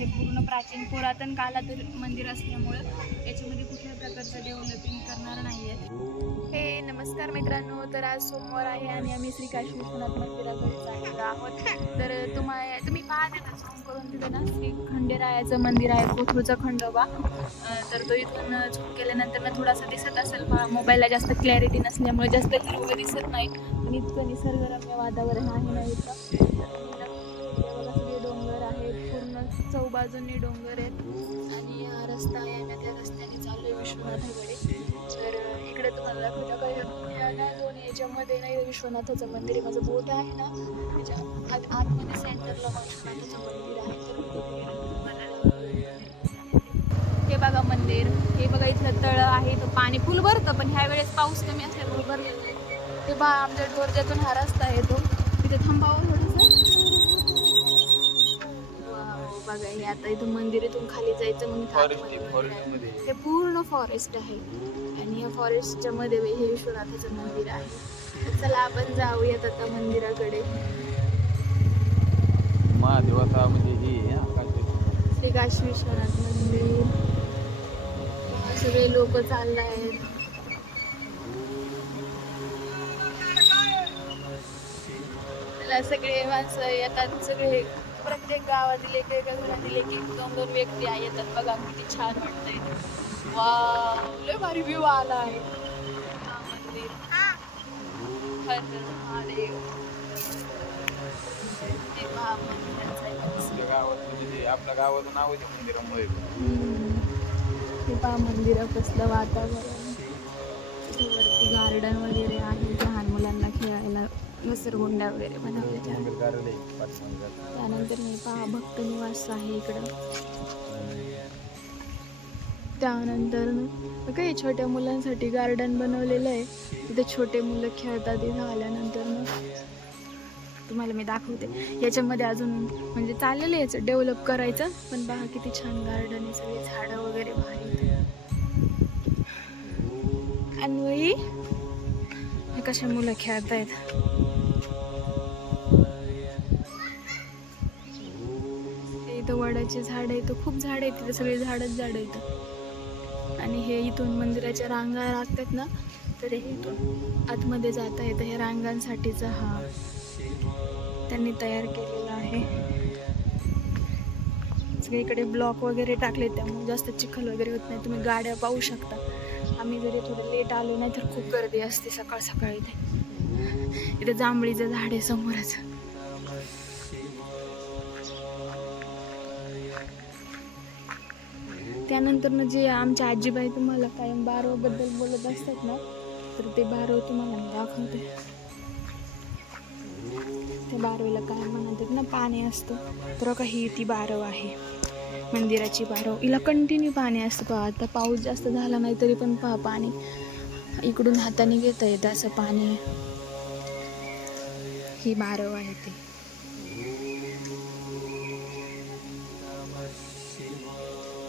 हे पूर्ण प्राचीन पुरातन काळातील मंदिर असल्यामुळं याच्यामध्ये कुठल्याही प्रकारचं डेव्हलपिंग करणार नाही आहे. हे नमस्कार मित्रांनो, तर आज सोमवार आहे आणि आम्ही श्री काशी विश्वनाथ मंदिराकडे चाललेलो आहोत. तर तुम्ही पाहत येतात झूम करून तिथं ना श्री खंडेरायाचं मंदिर आहे, कोथरूडचा खंडोबा. तर तो इथून झूम केल्यानंतर ना थोडासा दिसत असेल, मोबाईलला जास्त क्लॅरिटी नसल्यामुळे जास्त हिरवं दिसत नाही, पण इतकं निसर्गरम्य वातावरण आहे ना इथं. बघा सगळे डोंगर आहेत, पूर्ण चौबाजूंनी डोंगर आहेत आणि हा रस्ता आहे आणि त्या रस्त्याने चाललोय विश्वनाथाकडे. तर इकडे तुम्हाला दाखवता काय ना दोन याच्यामध्ये ना विश्वनाथाचं मंदिर आहे. माझं बोट आहे ना त्याच्या आतमध्ये सेंटरला विश्वनाथाचं मंदिर आहे. तर मी तुम्हाला हे बघा मंदिर, हे बघा इथलं तळ आहे, तो पाणी फुल भरतं पण ह्या वेळेस पाऊस कमी असल्यामुळे भरलेलं नाही. ते आमच्या डोरज्यातून हा रस्ता आहे, तो तिथे थांबावं थोडंसं. बघा हे आता इथं मंदिर, इथून खाली जायचं मग हे पूर्ण फॉरेस्ट आहे आणि या फॉरेस्टच्या मध्ये हे विश्वनाथाचं मंदिर आहे. तर चला आपण जाऊयात आता मंदिराकडे. महादेवाचा म्हणजे हे श्री काशी विश्वनाथ मंदिर. सगळे लोक चालले आहेत. सगळे माणसं येतात, सगळे प्रत्येक गावातील एका घरातील एक दोन दोन व्यक्ती येतात. बघा किती छान वाटतंय. वाव, लय भारी व्ह्यू आला आहे. मंदिर हर महादेव. ते मंदिराचं आहे. आपल्या गावाचं नाव आहे मंदिरामुळे. हे पहा मंदिरात कसलं वातावरण. वरती गार्डन वगैरे आहे, लहान मुलांना खेळायला घसरगुंड्या वगैरे बनवलेल्या. त्यानंतर मी पहा भक्त निवास आहे इकडं. त्यानंतर काही छोट्या मुलांसाठी गार्डन बनवलेलं आहे, तिथे छोटे मुलं खेळतात. इथं आल्यानंतर तुम्हाला मी दाखवते. याच्यामध्ये अजून म्हणजे चाललेलं आहे याचं डेव्हलप करायचं, पण पहा किती छान गार्डन आहे, सगळे झाडं वगैरे भारी. अन्वयी हे कशा मुलं खेळतायत. इथं वडाचे झाड आहे, खूप झाड आहे तिथे, सगळे झाडच झाड आहेत. आणि हे इथून मंदिराच्या रांगा लागतात ना, तर हे इथून आतमध्ये जाता येतं. हे रांगांसाठीचा हा त्यांनी तयार केलेला आहे. सगळीकडे ब्लॉक वगैरे टाकले, त्यामुळे जास्त चिखल वगैरे होत नाही. तुम्ही गाड्या पाहू शकता. आम्ही जरी थोडं लेट आलो नाही तर खूप गर्दी असते सकाळ सकाळी. इथे जांभळीचं झाड आहे समोरच. त्यानंतर जे आमच्या आजीबाई तुम्हाला कायम बारवबद्दल बोलत असतात ना, तर ते बारव तुम्हाला मी दाखवते. त्या बारवेला काय म्हणतात ना, पाणी असतं. तर काही ती बारव आहे, मंदिराची बारव. हिला कंटिन्यू पाणी असतं. पहा आता पाऊस जास्त झाला नाही तरी पण पहा पाणी इकडून हाताने घेता येतं असं पाणी. ही बारव आहे ती.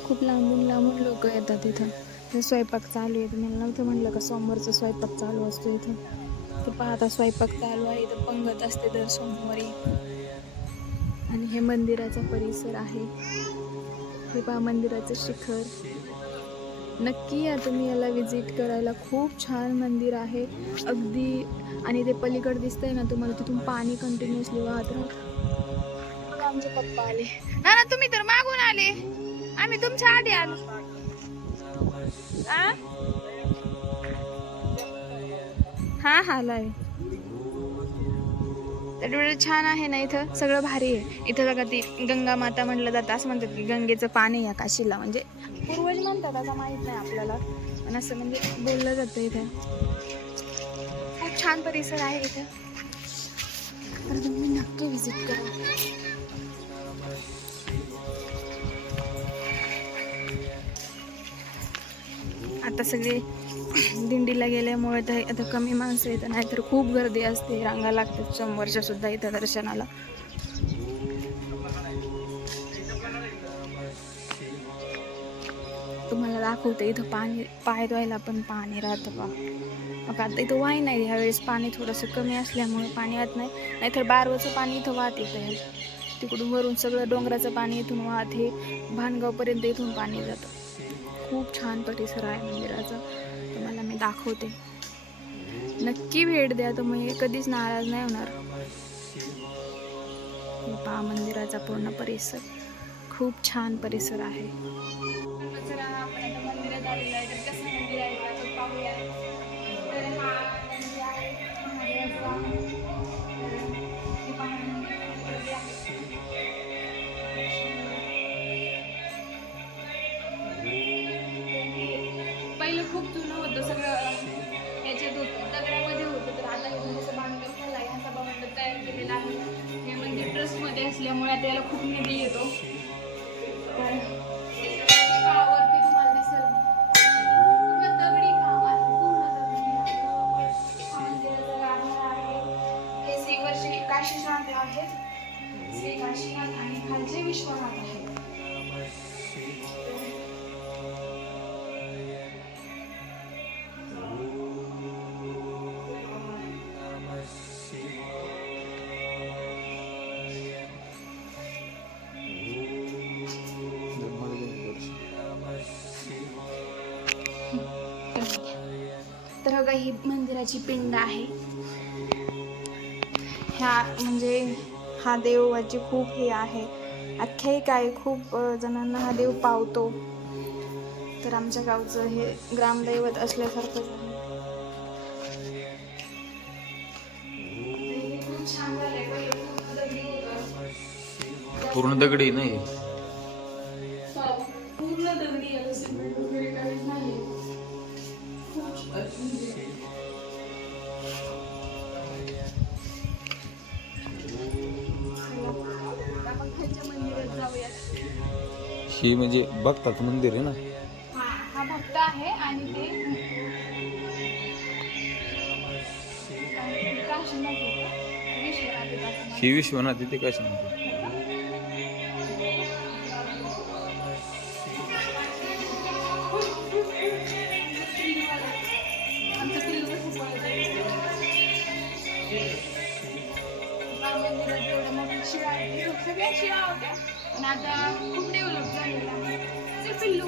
खूप लांबून लांबून लोक येतात इथं. स्वयंपाक चालू आहे. तुम्हाला नव्हतं म्हटलं का सोमवारचा स्वयंपाक चालू असतो इथं. तर पहा आता स्वयंपाक चालू आहे. इथं पंगत असते दर सोमवारी. आणि हे मंदिराचा परिसर आहे. हे पहा मंदिराचं शिखर. नक्की या तुम्ही याला विजिट करायला. खूप छान मंदिर आहे अगदी. आणि ते पलीकडे दिसतंय ना तुम्हाला, तिथून पाणी कंटिन्युअसली वाहत राहतं. आमचे पप्पा आले ना, तुम्ही तर मागून आले, आम्ही तुमच्या आधी आलो. हा हा लाय. तर छान आहे ना, इथं सगळं भारी आहे. इथं बघा ती गंगा माता म्हणलं जातं, असं म्हणतात की गंगेचं पाणी या काशीला, म्हणजे पूर्वज म्हणतात, आता माहित नाही आपल्याला, पण असं म्हणजे बोललं जातं. इथं खूप छान परिसर आहे इथं, तर तुम्ही नक्की विजिट करा. आता सगळे दिंडीला गेल्यामुळे तर आता कमी माणसं येतात, नाहीतर खूप गर्दी असते. रांगा लागतात सोमवारच्या सुद्धा इथं दर्शनाला. तुम्हाला दाखवते इथं पाणी, पाय धुवायला पण पाणी राहतं बा. मग आता इथं वाही नाही, ह्यावेळेस पाणी थोडंसं कमी असल्यामुळे पाणी येत नाही, नाहीतर बारवचं पाणी इथं वाहत येतं. तिकडून वरून सगळं डोंगराचं पाणी इथून वाहत हे भानगावपर्यंत इथून पाणी जातं. खूप छान परिसर आहे मंदिराचा, तुम्हाला मी दाखवते. नक्की भेट द्या, तुम्ही कधीच नाराज नाही होणार. हे पहा मंदिराचा पूर्ण परिसर, खूप छान परिसर आहे. चला आपण आता मंदिरात आलेलो आहे, तर कसं मंदिर आहे आपण पाहूया. तर हा मंदिर आहे महादेवाचा. हे पहा मंदिर आहे. पहिलं खूप जुनं होतं, सगळं ह्याच्यात होतं, दगडामध्ये होतं. तर आता हे थोडंसं बांधकाम झालं आहे, हा सभामंडप तयार केलेला आहे. हे मंदिर ट्रस्टमध्ये असल्यामुळे आता याला खूप निधी येतो. तर गावावरती तुम्हाला दिसेल पूर्ण दगडी काम आहे, पूर्ण दगडी. हा मंदिराचा गाभारा आहे. हे श्री काशीनाथ आहेत, श्री काशीनाथ, आणि खालचे विश्वनाथ आहे. तर बघा ही मंदिराची पिंड आहे. ह्या म्हणजे हा देवाची खूप हे आहे, आख्यायिका आहे. खूप जणांना हा देव पावतो. तर आमच्या गावचं हे ग्रामदैवत असल्यासारखंच आहे. खूप छान झालंय. पहिलं पूर्ण दगडी होतं. पूर्ण दगडी नाही, पूर्ण दगडी आहे, सिमेंट वगैरे काहीच नाही. आपण खालच्या मंदिरात जाऊयात. ही म्हणजे बघतात मंदिर आहे ना. हा भक्त आहे आणि ते काशीनाथ होतं, विश्वनाथ होता. ही विश्वनाथ तिथे कशी म्हणते. आमचं पिल्लू कसं पळतंय. मंदिरात एवढ्या मोठ्या शिळा आहे, सगळ्या शिळा होत्या पण आता खूप डेव्हलप झालेलं आहे. ते पिल्लू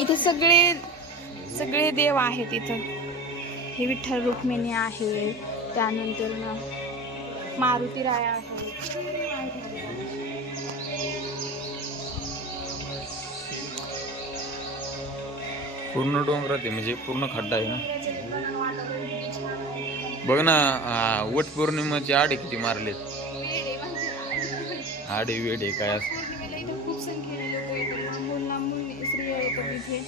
इथे सगळे देव आहेत. इथं हे विठ्ठल रुक्मिणी आहे, त्यानंतर ना मारुती राया आहे. पूर्ण डोंगरात आहे, म्हणजे पूर्ण खड्डा आहे ना. बघ ना, वट पौर्णिमेचे आडे किती मारलेत. आडे वेडे काय असं. खूप संख्येने लोक येतात, लांबून लांबून स्त्रिया येतात इथे.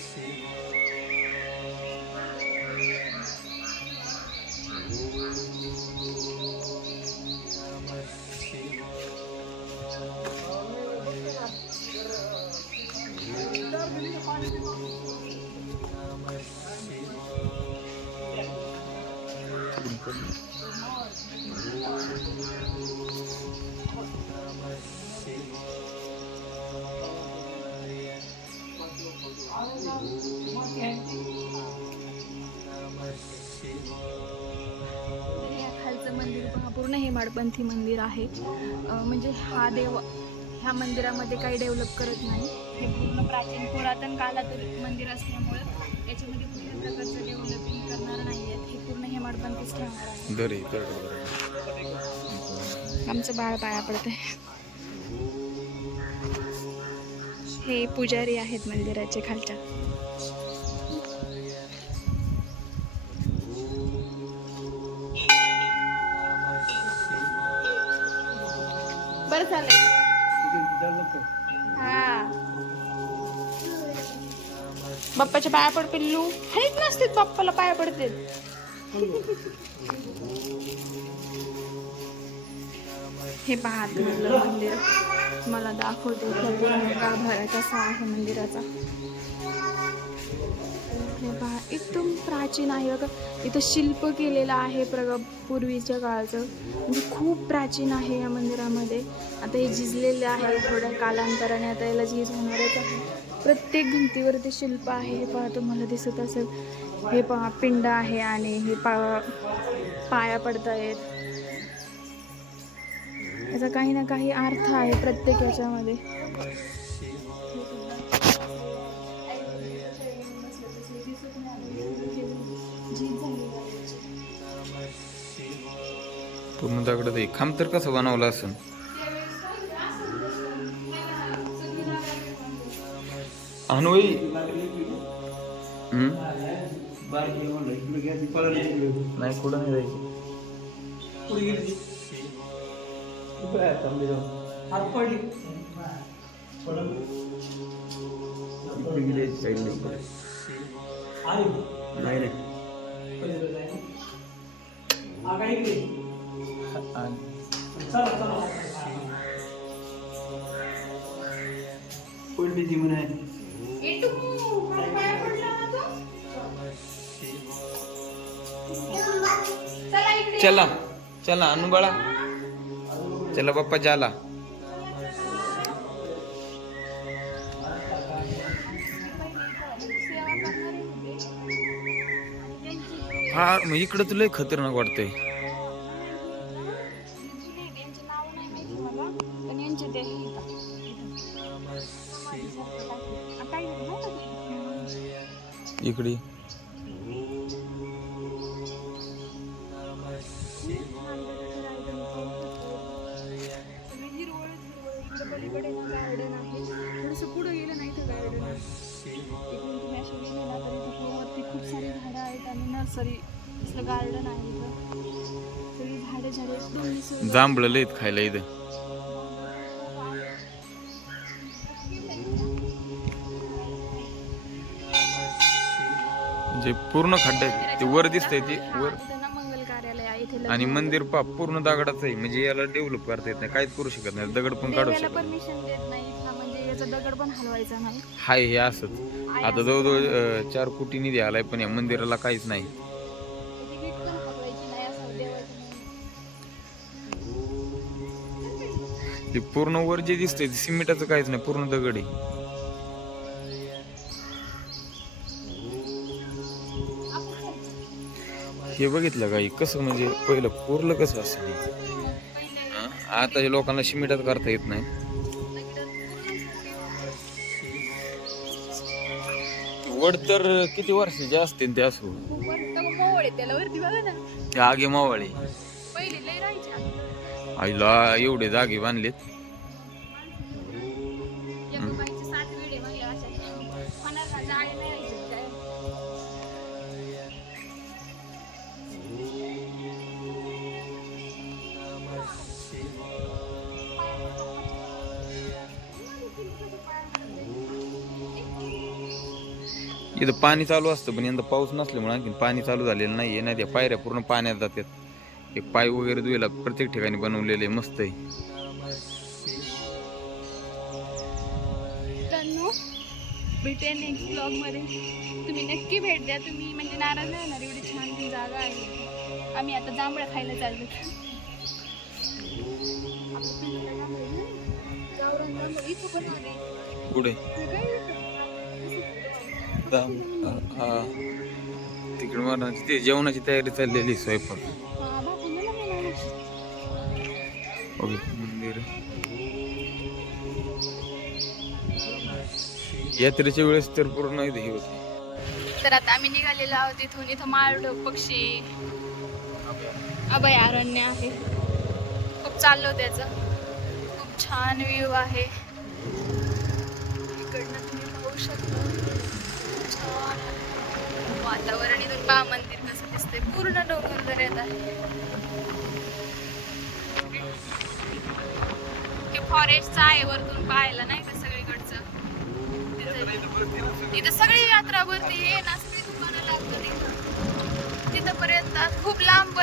खालचं मंदिर पहा, पूर्ण हेमाडपंथी मंदिर आहे. म्हणजे हा देव ह्या मंदिरामध्ये काही डेव्हलप करत नाही. हे पूर्ण प्राचीन पुरातन काळातील मंदिर असल्यामुळे याच्यामध्ये कुठल्या प्रकारचं डेव्हलपिंग करणार नाही आहेत. हे पूर्ण हेमाडपंथीच ठेवणार आहे. आमचं बाळ पाया पडतंय. हे पुजारी आहेत मंदिराचे खालच्या. बरं चालेल. हा बाप्पाच्या पाया पड पिल्लू. हेच नसते बाप्पाला पाया पडते. हे पाहत म्हटलं मंदिर मला दाखवते. गाभारा कसा आहे मंदिराचा. हे पहा एकदम प्राचीन आहे बघा. इथं शिल्प केलेलं आहे पूर्वीच्या काळाचं, म्हणजे खूप प्राचीन आहे या मंदिरामध्ये. आता हे झिजलेलं आहे थोड्या कालांतराने, आता याला झीज होणारच आहे. प्रत्येक भिंतीवरती शिल्प आहे. हे पहा, तुम्हाला दिसत असेल. हे पहा पिंड आहे आणि हे पाया पडतायत. याचा काही ना काही अर्थ आहे प्रत्येक याच्यामध्ये. पूर्ण दगडात आहे. खांब तर कसं बनवलं असं? अनवई नाही, कुठं नाही जायचं. चला चला अनु बाळा, चला बाप्पा जाला. हा मग इकडं तुला खतरनाक वाटतंय. इकडे पलीकडे ना गार्डन आहे. थोडंसं पुढे गेलं नाही तर गार्डन आहे. इकडून तुम्ही असे गेले ना तरी तिथे खूप सारी झाडं आहेत आणि नर्सरी असलं गार्डन आहे. इथं सगळी झाडे एकदम निसर्ग. जांभळं आहेत खायला इथं. जे पूर्ण खड्डे ते वर दिसतंय ते वर. मंगल कार्यालय आहे इथे. आणि मंदिर पूर्ण दगडाचं आहे, म्हणजे याला डेव्हलप करता येत नाही, काहीच करू शकत नाही. दगड पण काढू शकत परमिशन देत नाही इथला, म्हणजे याचा दगड पण हलवायचा नाही. हाय हे असंच. आता जवळजवळ 4 कोटी निधी आलाय, पण या मंदिराला काहीच नाही. ते पूर्ण वर जे दिसतंय ते सिमेंटाचं काहीच नाही, पूर्ण दगड आहे. हे बघितलं का कसं, म्हणजे पहिलं कोरलं कसं असं. आता हे लोकांना सिमेंटात करता येत नाही. वड तर किती वर्षाचे असते ते असो. ते आगे मावळे आईला एवढे जागे बांधलेत. इथं पाणी चालू असतं, पण यंदा पाऊस नसल्यामुळे आणखी पाणी चालू झालेलं नाहीये. नाही त्या पायऱ्या पूर्ण पाण्यात जातात. एक पाय वगैरे धुवायला प्रत्येक ठिकाणी बनवलेले मस्त आहे. भेटूया नेक्स्ट ब्लॉग मध्ये. तुम्ही नक्की भेट द्या. तुम्ही म्हणजे नाराज नाही होणार, एवढी छान जागा आहे. आम्ही आता जांभळं खायला चाललो. पुढे तिकडे मला ते जेवणाची तयारी चाललेली, स्वयंपाक. मंदिर यात्रेच्या वेळेस तर पूर्ण हे होते. तर आता आम्ही निघालेलो आहोत इथून. इथं माळढोक पक्षी अभयारण्य आहे. खूप चाललो त्याचं. खूप छान व्ह्यू आहे. इकडनं तुम्ही पाहू शकता. छान वातावरण. इथून पहा मंदिर कसं दिसतंय. पूर्ण डोंगर दऱ्यात आहे. हे फॉरेस्टचं आहे वरतून पाहायला, नाही का सगळीकडचं. इथं सगळी यात्रा भरती आहे ना, सगळी दुकानं लागतात तिथं. तिथपर्यंत खूप लांब